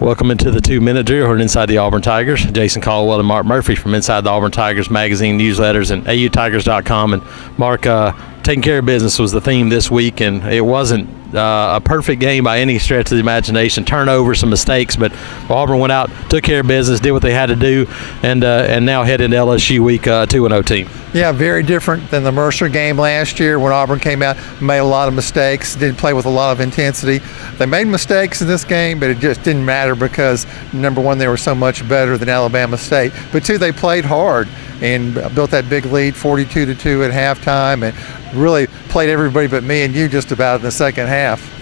Welcome into the 2-minute drill here inside the Auburn Tigers. Jason Caldwell and Mark Murphy from inside the Auburn Tigers magazine, newsletters, and AUTigers.com. And Mark, taking care of business was the theme this week, and it wasn't a perfect game by any stretch of the imagination. Turnovers, some mistakes, but Auburn went out, took care of business, did what they had to do, and now head into LSU week 2-0 team. Yeah, very different than the Mercer game last year when Auburn came out, made a lot of mistakes, didn't play with a lot of intensity. They made mistakes in this game, but it just didn't matter because, number one, they were so much better than Alabama State. But two, they played hard and built that big lead, 42-2 at halftime, and really played everybody but me and you just about in the second half.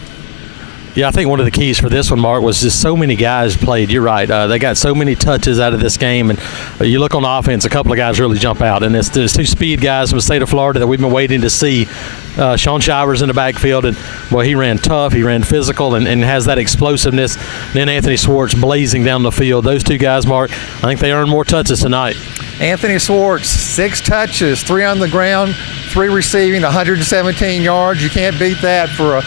Yeah, I think one of the keys for this one, Mark, was just so many guys played. You're right. They got so many touches out of this game. And you look on offense, a couple of guys really jump out. And there's two speed guys from the state of Florida that we've been waiting to see. Sean Shivers in the backfield. And, well, he ran tough. He ran physical and has that explosiveness. And then Anthony Swartz blazing down the field. Those two guys, Mark, I think they earned more touches tonight. Anthony Swartz, 6 touches, 3 on the ground, 3 receiving, 117 yards. You can't beat that for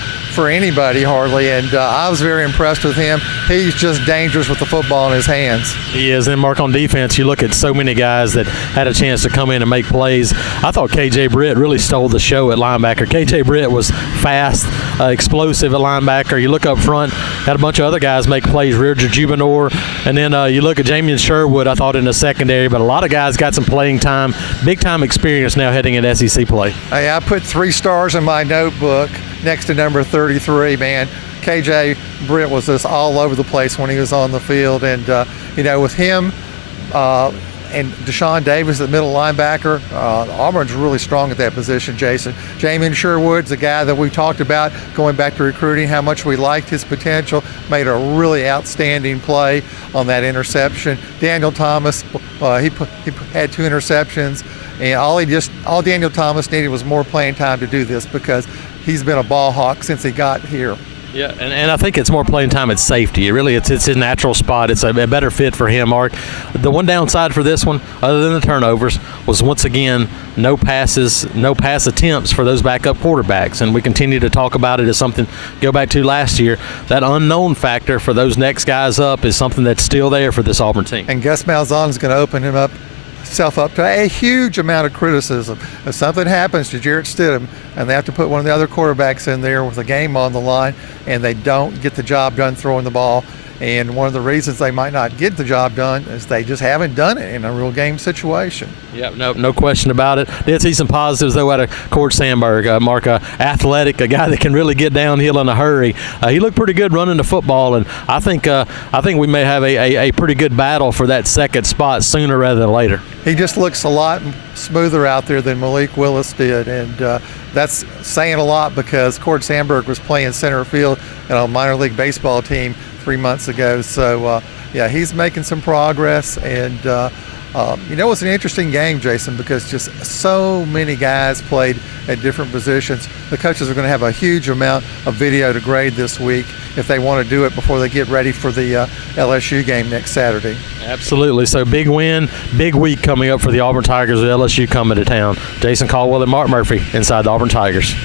anybody hardly, and I was very impressed with him. He's just dangerous with the football in his hands. He is. And Mark, on defense, you look at so many guys that had a chance to come in and make plays. I thought KJ Britt really stole the show at linebacker. KJ Britt was fast, explosive at linebacker. You look up front, had a bunch of other guys make plays, Rear Jubinor, and then you look at Jamian Sherwood, I thought, in the secondary, but a lot of guys got some playing time, big-time experience now heading into SEC play. Hey, I put 3 stars in my notebook next to number 33, man. KJ Britt was just all over the place when he was on the field. And, with him and Deshaun Davis, the middle linebacker, Auburn's really strong at that position, Jason. Jamian Sherwood's a guy that we talked about going back to recruiting, how much we liked his potential, made a really outstanding play on that interception. Daniel Thomas, he had 2 interceptions. And all Daniel Thomas needed was more playing time to do this because he's been a ball hawk since he got here. Yeah, and I think it's more playing time at safety. It's his natural spot. It's a better fit for him, Mark. The one downside for this one, other than the turnovers, was once again no pass attempts for those backup quarterbacks. And we continue to talk about it as something, go back to last year, that unknown factor for those next guys up is something that's still there for this Auburn team. And Gus Malzahn is going to open himself up to a huge amount of criticism. If something happens to Jarrett Stidham and they have to put one of the other quarterbacks in there with a game on the line and they don't get the job done throwing the ball, and one of the reasons they might not get the job done is they just haven't done it in a real game situation. Yeah, no question about it. Did see some positives, though, out of Cord Sandberg. Mark, athletic, a guy that can really get downhill in a hurry. He looked pretty good running the football, and I think we may have a pretty good battle for that second spot sooner rather than later. He just looks a lot smoother out there than Malik Willis did, and that's saying a lot because Cord Sandberg was playing center field in a minor league baseball team 3 months ago. So, he's making some progress. And, it's an interesting game, Jason, because just so many guys played at different positions. The coaches are going to have a huge amount of video to grade this week if they want to do it before they get ready for the LSU game next Saturday. Absolutely. So big win, big week coming up for the Auburn Tigers with LSU coming to town. Jason Caldwell and Mark Murphy inside the Auburn Tigers.